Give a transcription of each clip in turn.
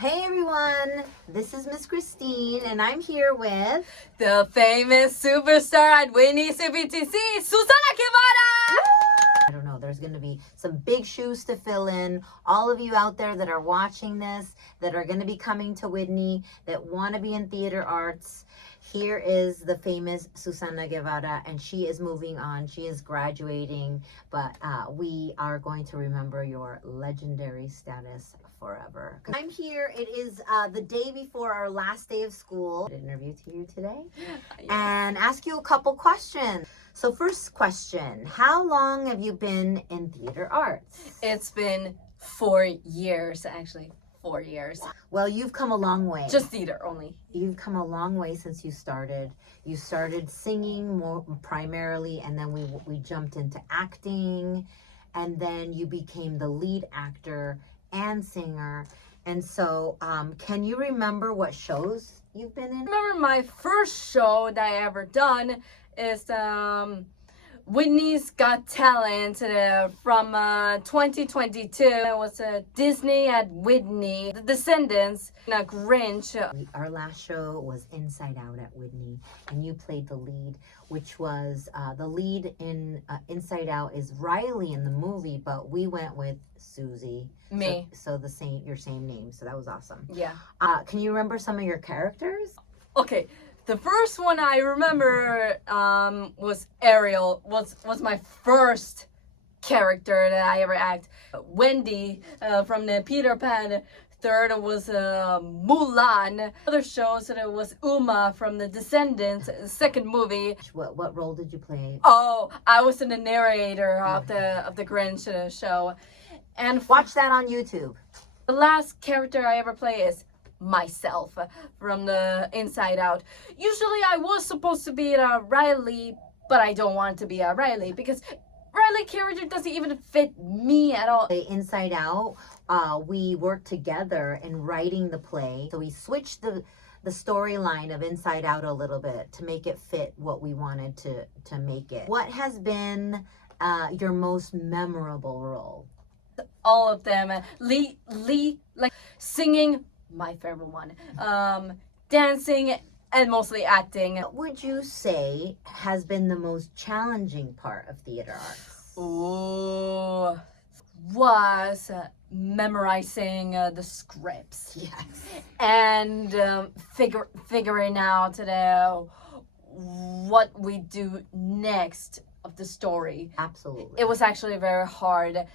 Hey everyone, this is Miss Christine and I'm here with the famous superstar at Widney CBTC, Susana Guevara! I don't know, there's going to be some big shoes to fill in. All of you out there that are watching this, that are going to be coming to Widney, that want to be in theater arts, here is the famous Susana Guevara, and she is moving on. She is graduating, but we are going to remember your legendary status forever. I'm here. It is the day before our last day of school. I'll interview to you today and ask you a couple questions. So first question, how long have you been in theater arts? It's been 4 years, actually. 4 years. Well, you've come a long way. Just theater only. You've come a long way since you started. You started singing more primarily, and then we jumped into acting, and then you became the lead actor and singer. And so, can you remember what shows you've been in? I remember my first show that I ever done is Widney's Got Talent from 2022. It was Disney at Widney, The Descendants, a Grinch. Our last show was Inside Out at Widney, and you played the lead, which was the lead in Inside Out is Riley in the movie, but we went with Susy. Me. So your same name. So that was awesome. Yeah. Can you remember some of your characters? Okay. The first one I remember was Ariel. Was my first character that I ever act. Wendy from the Peter Pan. Third was Mulan. Other shows that it was Uma from the Descendants. Second movie. What role did you play? Oh, I was in the narrator of the Grinch show. And watch that on YouTube. The last character I ever play is myself from the Inside Out. Usually I was supposed to be a Riley, but I don't want to be a Riley because Riley character doesn't even fit me at all. Inside Out, we worked together in writing the play, so we switched the storyline of Inside Out a little bit to make it fit what we wanted to make it. What has been your most memorable role? All of them. Lee, like singing, my favorite one. Dancing and mostly acting. What would you say has been the most challenging part of theater arts? Ooh, was memorizing the scripts. Yes. And figuring out what we do next of the story. Absolutely. It was actually very hard.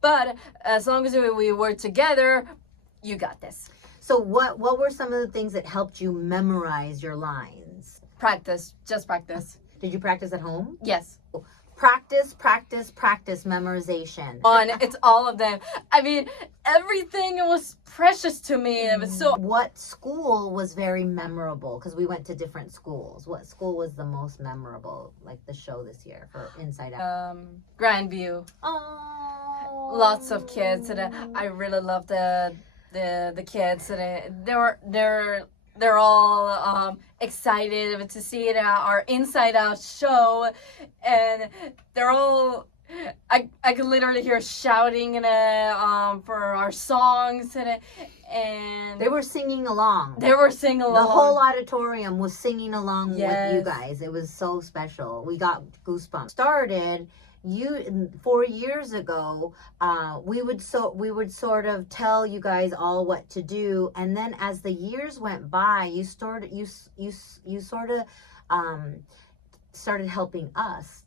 But as long as we were together, you got this. So what were some of the things that helped you memorize your lines? Practice, just practice. Did you practice at home? Yes. Practice, memorization. It's all of them. I mean, everything was precious to me. It was so. What school was very memorable? Because we went to different schools. What school was the most memorable, like the show this year for Inside Out? Grandview. Oh. Lots of kids. And I really love the kids. And they're all excited to see our Inside Out show, and they're all. I could literally hear shouting for our songs, and they were singing along. They were singing along. The whole auditorium was singing along yes. with you guys. It was so special. We got goosebumps. Started 4 years ago. We would sort of tell you guys all what to do, and then as the years went by, you sort of started helping us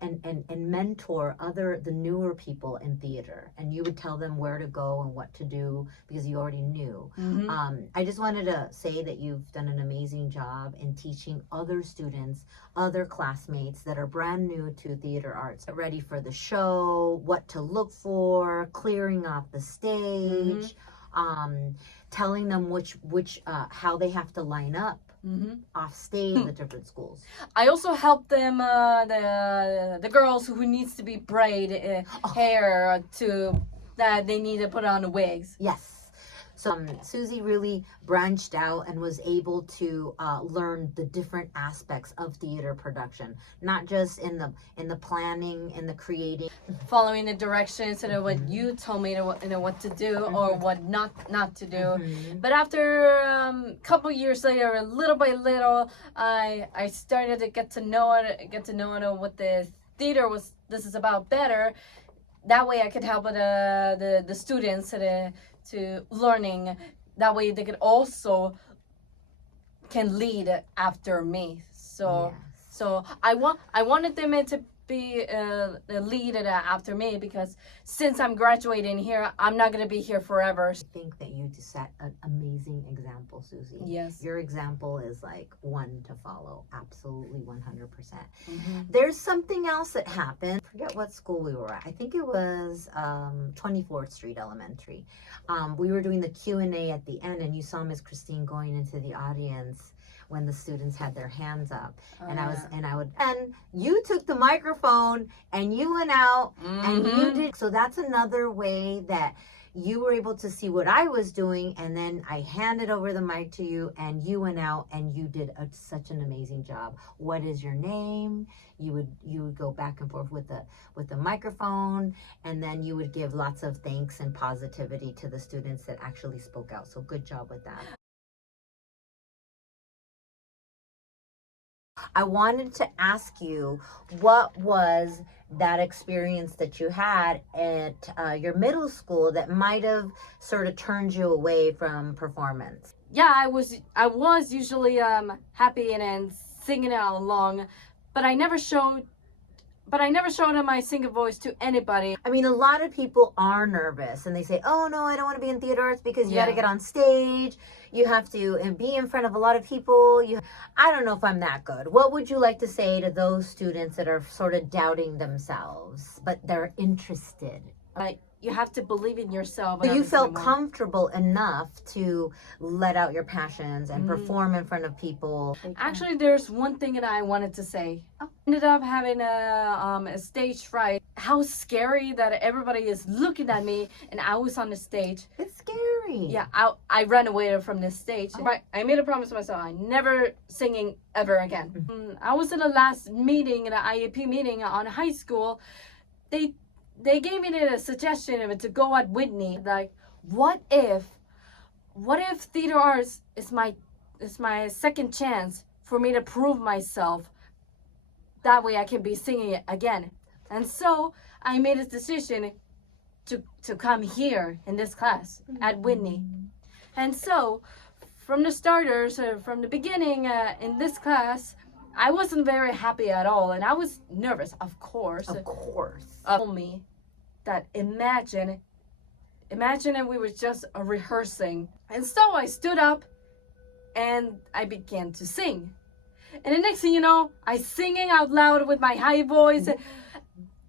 and mentor the newer people in theater, and you would tell them where to go and what to do because you already knew. Mm-hmm. I just wanted to say that you've done an amazing job in teaching other students, other classmates that are brand new to theater arts, ready for the show, what to look for, clearing off the stage, telling them which how they have to line up. Off stage the different schools. I also help them the girls who needs to be braid hair to that they need to put on the wigs. Yes. So Susy really branched out and was able to learn the different aspects of theater production, not just in the planning and the creating, following the directions and what you told me to what to do or what not to do. But after a couple years later, little by little, I started to get to know what the theater this is about better. That way I could help the students to learning. That way they could also can lead after me. So so I wanted them to be the lead after me, because since I'm graduating here, I'm not gonna be here forever. I think that you just set an amazing example, Susy. Yes. Your example is like one to follow. Absolutely 100%. There's something else that happened. I forget what school we were at. I think it was 24th Street Elementary. We were doing the Q&A at the end, and you saw Miss Christine going into the audience when the students had their hands up, and and you took the microphone and you went out and you did. So that's another way that you were able to see what I was doing, and then I handed over the mic to you and you went out and you did such an amazing job. What is your name? You would go back and forth with the microphone, and then you would give lots of thanks and positivity to the students that actually spoke out. So good job with that. I wanted to ask you, what was that experience that you had at your middle school that might have sort of turned you away from performance? Yeah, I was usually happy and singing out along, but I never showed my singing voice to anybody. I mean, a lot of people are nervous and they say, oh no, I don't want to be in theater arts because you got to get on stage. You have to be in front of a lot of people. I don't know if I'm that good. What would you like to say to those students that are sort of doubting themselves, but they're interested? Like, you have to believe in yourself. You felt comfortable enough to let out your passions and perform in front of people. Actually, there's one thing that I wanted to say. I ended up having a stage fright. How scary that everybody is looking at me and I was on the stage. It's scary. Yeah, I ran away from the stage. I made a promise to myself, I never singing ever again. I was in the last meeting, in an IEP meeting on high school. They gave me the suggestion of it to go at Widney. Like, what if theater arts is my second chance for me to prove myself? That way I can be singing it again. And so I made a decision to come here in this class at Widney. And so from the starters, from the beginning in this class, I wasn't very happy at all, and I was nervous, of course. Of course. Told me that imagine if we were just rehearsing. And so I stood up and I began to sing. And the next thing you know, I singing out loud with my high voice.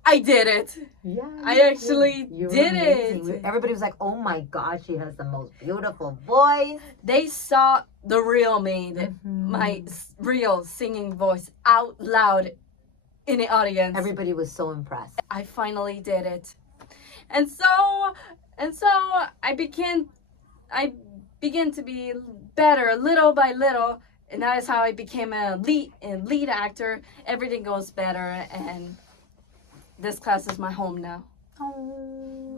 I did it. Yeah. I actually did it. Everybody was like, oh my God, she has the most beautiful voice. They saw the real me, my real singing voice out loud in the audience. Everybody was so impressed. I finally did it. And so I began to be better little by little, and that is how I became a lead actor. Everything goes better, and this class is my home now. Oh,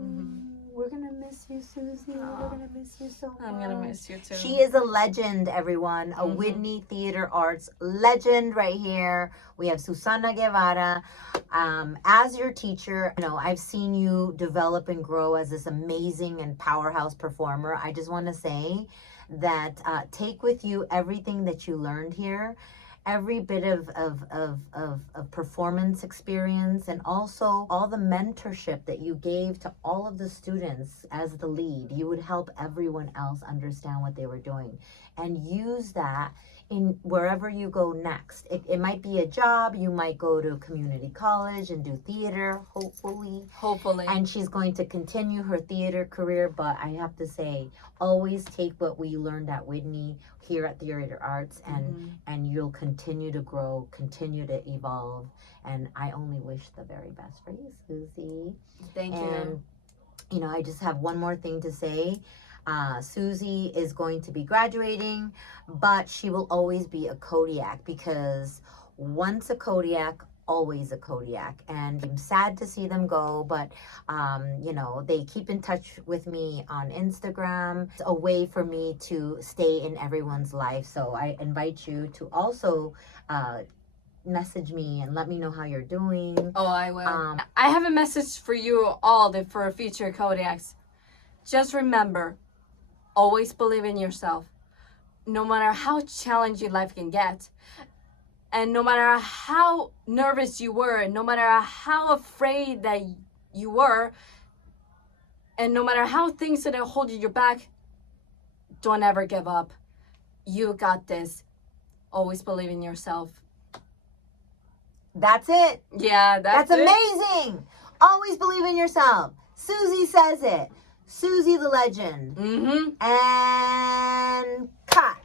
we're gonna miss you, Susy. We're gonna miss you so much. I'm gonna miss you too. She is a legend, everyone. A Widney Theater Arts legend right here. We have Susana Guevara as your teacher. You know, I've seen you develop and grow as this amazing and powerhouse performer. I just want to say that take with you everything that you learned here, every bit of performance experience, and also all the mentorship that you gave to all of the students as the lead. You would help everyone else understand what they were doing, and use that in wherever you go next. It might be a job. You might go to community college and do theater, hopefully. And she's going to continue her theater career, but I have to say, always take what we learned at Widney here at Theater Arts, and you'll continue to grow, continue to evolve, and I only wish the very best for you, Susy. Thank you. And, you know, I just have one more thing to say. Susy is going to be graduating, but she will always be a Kodiak, because once a Kodiak, always a Kodiak. And I'm sad to see them go, but you know, they keep in touch with me on Instagram. It's a way for me to stay in everyone's life. So I invite you to also message me and let me know how you're doing. Oh, I will. I have a message for you all, for future Kodiaks. Just remember, always believe in yourself. No matter how challenging life can get, and no matter how nervous you were, no matter how afraid that you were, and no matter how things that hold you back, don't ever give up. You got this. Always believe in yourself. That's it. Yeah, that's it. Amazing. Always believe in yourself. Susy says it. Susy the legend. Mm-hmm. And cut.